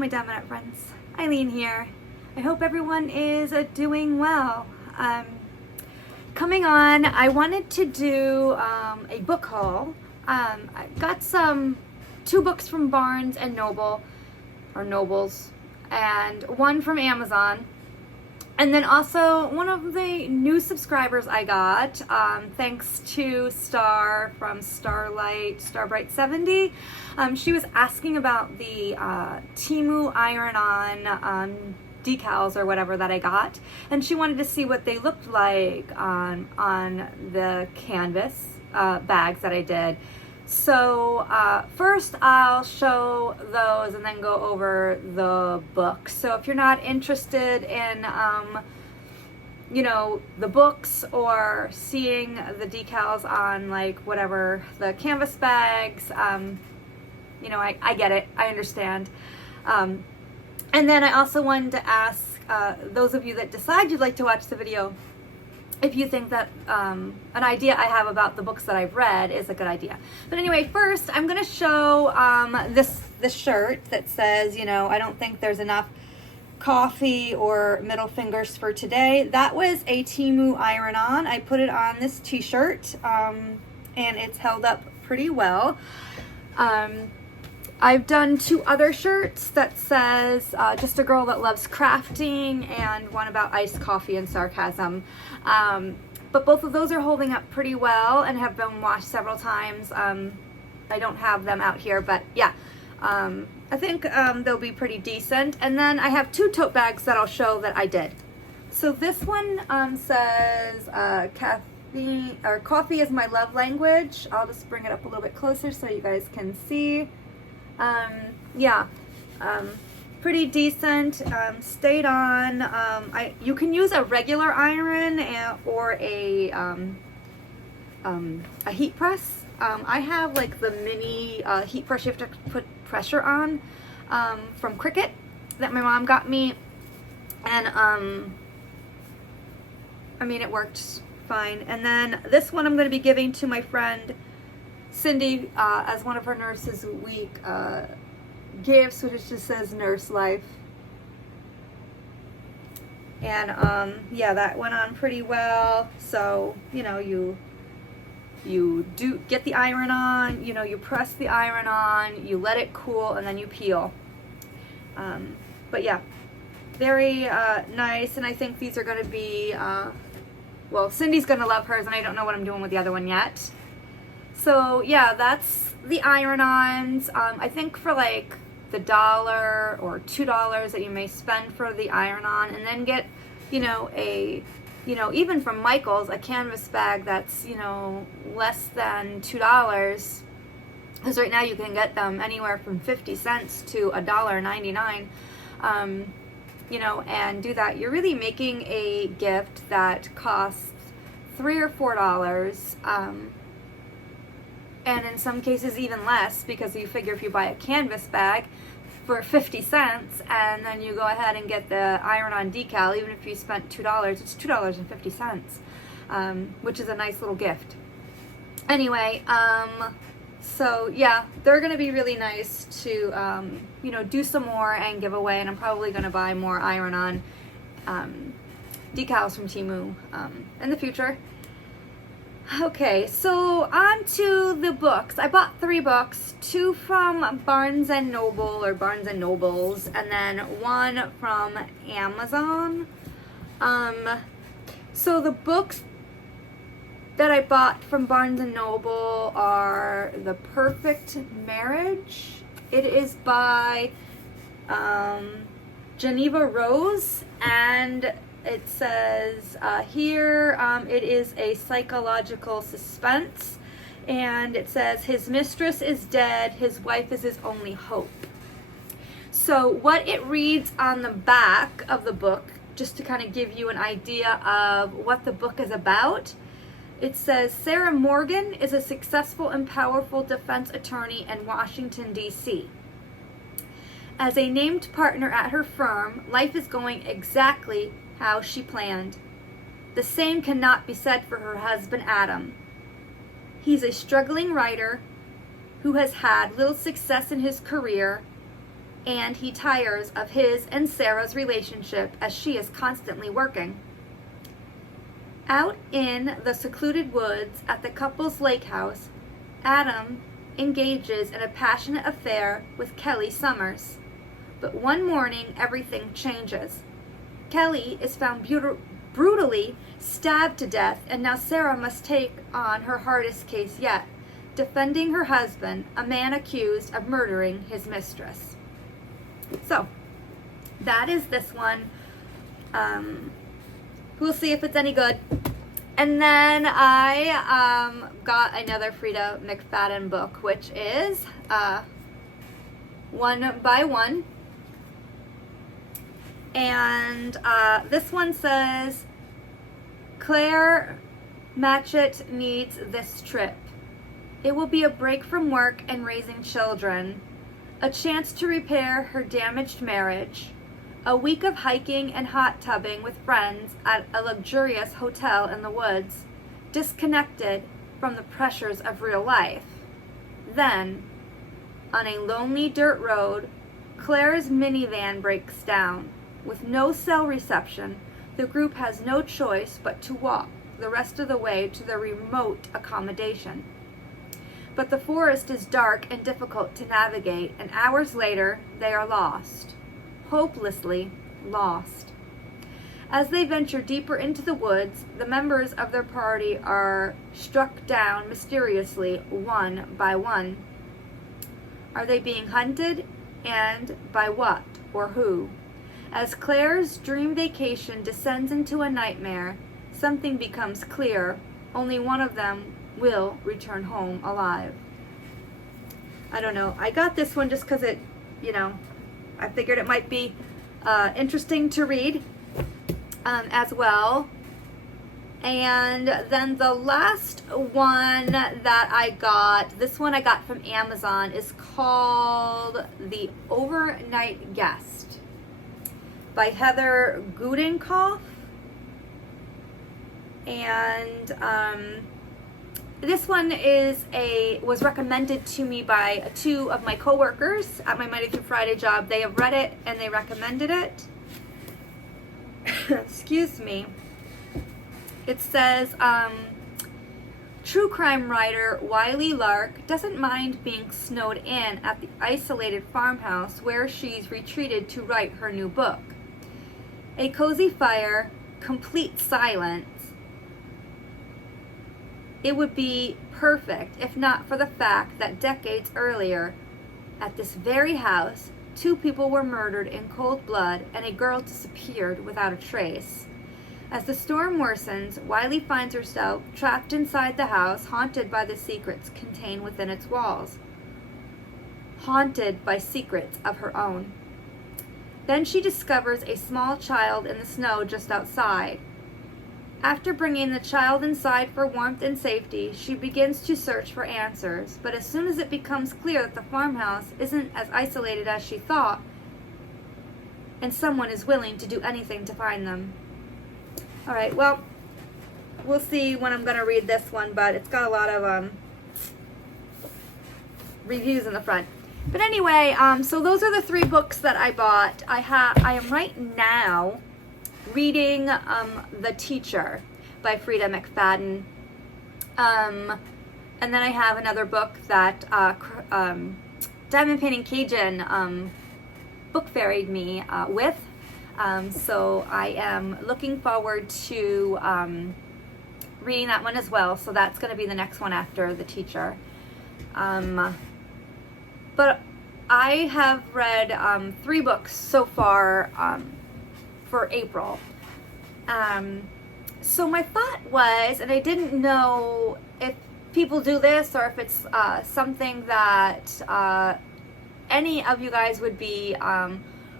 my Diamond friends, Eileen here. I hope everyone is doing well. Coming on, I wanted to do a book haul. I got two books from Barnes and Noble, or Nobles, and one from Amazon. And then also one of the new subscribers I got, thanks to Star from Starbright 70. She was asking about the Temu iron-on decals or whatever that I got, and she wanted to see what they looked like on the canvas bags that I did. So first I'll show those and then go over the book. So if you're not interested in you know, the books or seeing the decals on like whatever the canvas bags, you know, I get it, I understand. And then I also wanted to ask those of you that decide you'd like to watch the video, if you think that an idea I have about the books that I've read is a good idea. But anyway, first I'm going to show this shirt that says, you know, I don't think there's enough coffee or middle fingers for today. That was a Temu iron-on. I put it on this t-shirt and it's held up pretty well. I've done two other shirts that says just a girl that loves crafting and one about iced coffee and sarcasm. But both of those are holding up pretty well and have been washed several times. I don't have them out here, but yeah, I think they'll be pretty decent. And then I have two tote bags that I'll show that I did. So this one says coffee is my love language. I'll just bring it up a little bit closer so you guys can see. Yeah, pretty decent, stayed on. You can use a regular iron or a heat press. I have like the mini heat press you have to put pressure on from Cricut that my mom got me, and I mean, it worked fine. And then this one I'm going to be giving to my friend Cindy as one of her Nurses Week gifts, which just says Nurse Life. And yeah, that went on pretty well. So, you know, you do get the iron on, you know, you press the iron on, you let it cool, and then you peel. But yeah, very nice. And I think these are going to be, well, Cindy's going to love hers, and I don't know what I'm doing with the other one yet. So yeah, that's the iron-ons. I think for like the $1 or $2 that you may spend for the iron-on, and then get, you know, even from Michael's, a canvas bag that's, you know, less than $2, because right now you can get them anywhere from 50 cents to $1.99. You know, and do that. You're really making a gift that costs $3 or $4. And in some cases even less, because you figure if you buy a canvas bag for 50 cents and then you go ahead and get the iron-on decal, even if you spent $2, it's $2.50, which is a nice little gift. Anyway, so yeah, they're going to be really nice to, you know, do some more and give away, and I'm probably going to buy more iron-on decals from Temu in the future. Okay, so on to the books. I bought 3 books, 2 from Barnes and Noble or Barnes and Nobles, and then 1 from Amazon. So the books that I bought from Barnes and Noble are The Perfect Marriage. It is by Geneva Rose, and it says here it is a psychological suspense, and it says his mistress is dead, his wife is his only hope. So what it reads on the back of the book, just to kind of give you an idea of what the book is about, it says Sarah Morgan is a successful and powerful defense attorney in Washington, D.C. As a named partner at her firm, life is going exactly how she planned. The same cannot be said for her husband, Adam. He's a struggling writer who has had little success in his career and he tires of his and Sarah's relationship as she is constantly working. Out in the secluded woods at the couple's lake house, Adam engages in a passionate affair with Kelly Summers. But one morning, everything changes. Kelly is found brutally stabbed to death, and now Sarah must take on her hardest case yet, defending her husband, a man accused of murdering his mistress. So, that is this one. We'll see if it's any good. And then I got another Frida McFadden book, which is One by One. And this one says, Claire Matchett needs this trip. It will be a break from work and raising children, a chance to repair her damaged marriage, a week of hiking and hot tubbing with friends at a luxurious hotel in the woods, disconnected from the pressures of real life. Then, on a lonely dirt road, Claire's minivan breaks down. With no cell reception, the group has no choice but to walk the rest of the way to their remote accommodation. But the forest is dark and difficult to navigate, and hours later, they are lost. Hopelessly lost. As they venture deeper into the woods, the members of their party are struck down mysteriously, one by one. Are they being hunted? And by what or who? As Claire's dream vacation descends into a nightmare, something becomes clear. Only one of them will return home alive. I don't know. I got this one just because it, I figured it might be interesting to read as well. And then the last one that I got, this one I got from Amazon, is called The Overnight Guest by Heather Gudenkoff. And this one was recommended to me by two of my coworkers at my Monday through Friday job. They have read it and they recommended it. Excuse me. It says, true crime writer Wiley Lark doesn't mind being snowed in at the isolated farmhouse where she's retreated to write her new book. A cozy fire, complete silence. It would be perfect if not for the fact that decades earlier, at this very house, two people were murdered in cold blood and a girl disappeared without a trace. As the storm worsens, Wiley finds herself trapped inside the house, haunted by the secrets contained within its walls. Haunted by secrets of her own. Then she discovers a small child in the snow just outside. After bringing the child inside for warmth and safety, she begins to search for answers. But as soon as it becomes clear that the farmhouse isn't as isolated as she thought, and someone is willing to do anything to find them. Alright, well, we'll see when I'm going to read this one, but it's got a lot of reviews in the front. But anyway, so those are the three books that I bought. I am right now reading The Teacher by Frida McFadden. And then I have another book that Diamond Painting Cajun book faired me with. So I am looking forward to reading that one as well. So that's going to be the next one after The Teacher. But I have read 3 books so far for April. So my thought was, and I didn't know if people do this or if it's something that any of you guys would be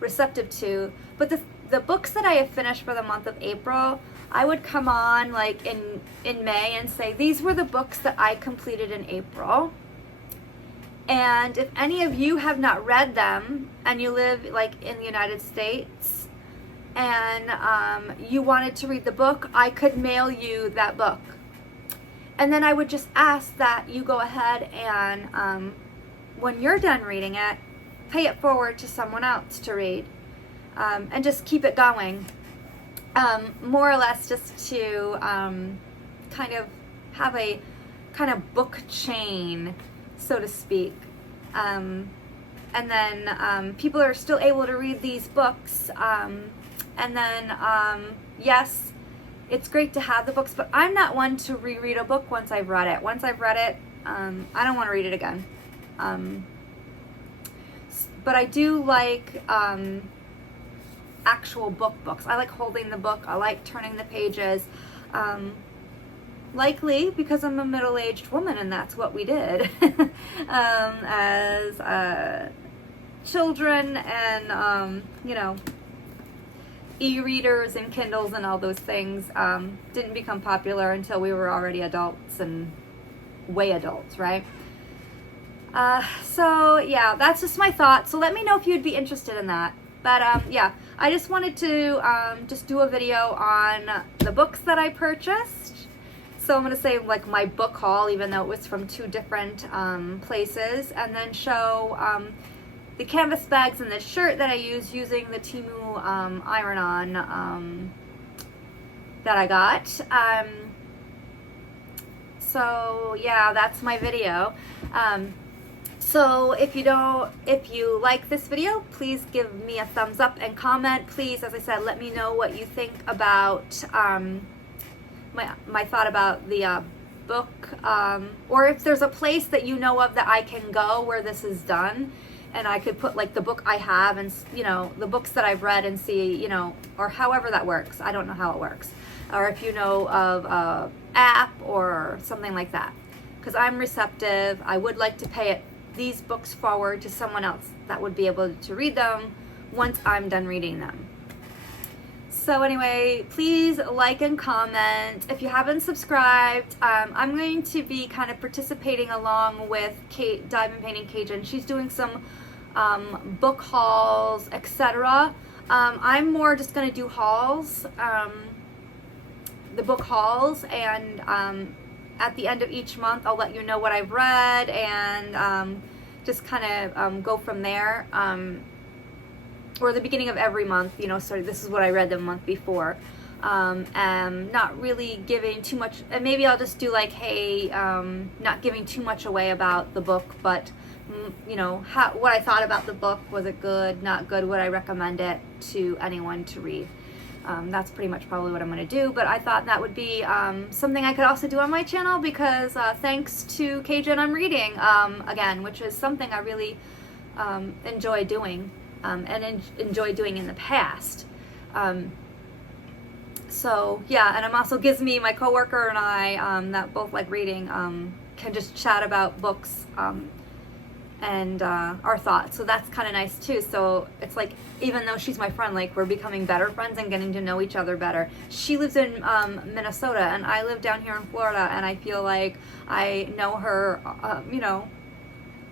receptive to, but the books that I have finished for the month of April, I would come on like in May and say these were the books that I completed in April. And if any of you have not read them and you live like in the United States and you wanted to read the book, I could mail you that book. And then I would just ask that you go ahead and when you're done reading it, pay it forward to someone else to read, and just keep it going. More or less just to kind of have a kind of book chain, so to speak. And then people are still able to read these books. And then, yes, it's great to have the books, but I'm not one to reread a book once I've read it. Once I've read it, I don't want to read it again. But I do like actual books. I like holding the book. I like turning the pages. Likely because I'm a middle-aged woman, and that's what we did as children, and you know, e-readers and Kindles and all those things didn't become popular until we were already adults, and way adults, right? So yeah, that's just my thought. So let me know if you'd be interested in that. But yeah, I just wanted to just do a video on the books that I purchased. So I'm going to say like my book haul, even though it was from 2 different places, and then show the canvas bags and the shirt that I used using the Temu iron-on that I got. So yeah, that's my video. So if you like this video, please give me a thumbs up and comment. Please, as I said, let me know what you think about my thought about the book, or if there's a place that you know of that I can go where this is done, and I could put like the book I have and, you know, the books that I've read and see, you know, or however that works. I don't know how it works. Or if you know of a app or something like that, because I'm receptive. I would like to pay these books forward to someone else that would be able to read them once I'm done reading them. So anyway, please like and comment. If you haven't subscribed, I'm going to be kind of participating along with Diamond Painting Cajun. She's doing some book hauls, etc. I'm more just going to do hauls, the book hauls, and at the end of each month I'll let you know what I've read, and just kind of go from there. Or the beginning of every month, you know, so this is what I read the month before. Not really giving too much, and maybe I'll just do like, hey, not giving too much away about the book, but you know, what I thought about the book. Was it good, not good? Would I recommend it to anyone to read? That's pretty much probably what I'm going to do, but I thought that would be something I could also do on my channel, because thanks to Cajun I'm reading again, which is something I really enjoy doing. And enjoy doing in the past. So yeah, and also gives me, my coworker and I that both like reading can just chat about books and our thoughts. So that's kind of nice too. So it's like, even though she's my friend, like we're becoming better friends and getting to know each other better. She lives in Minnesota, and I live down here in Florida, and I feel like I know her, you know,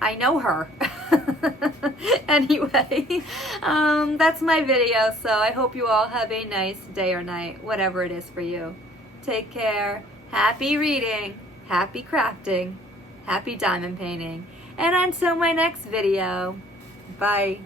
I know her. Anyway, that's my video, so I hope you all have a nice day or night, whatever it is for you. Take care, happy reading, happy crafting, happy diamond painting, and until my next video, bye.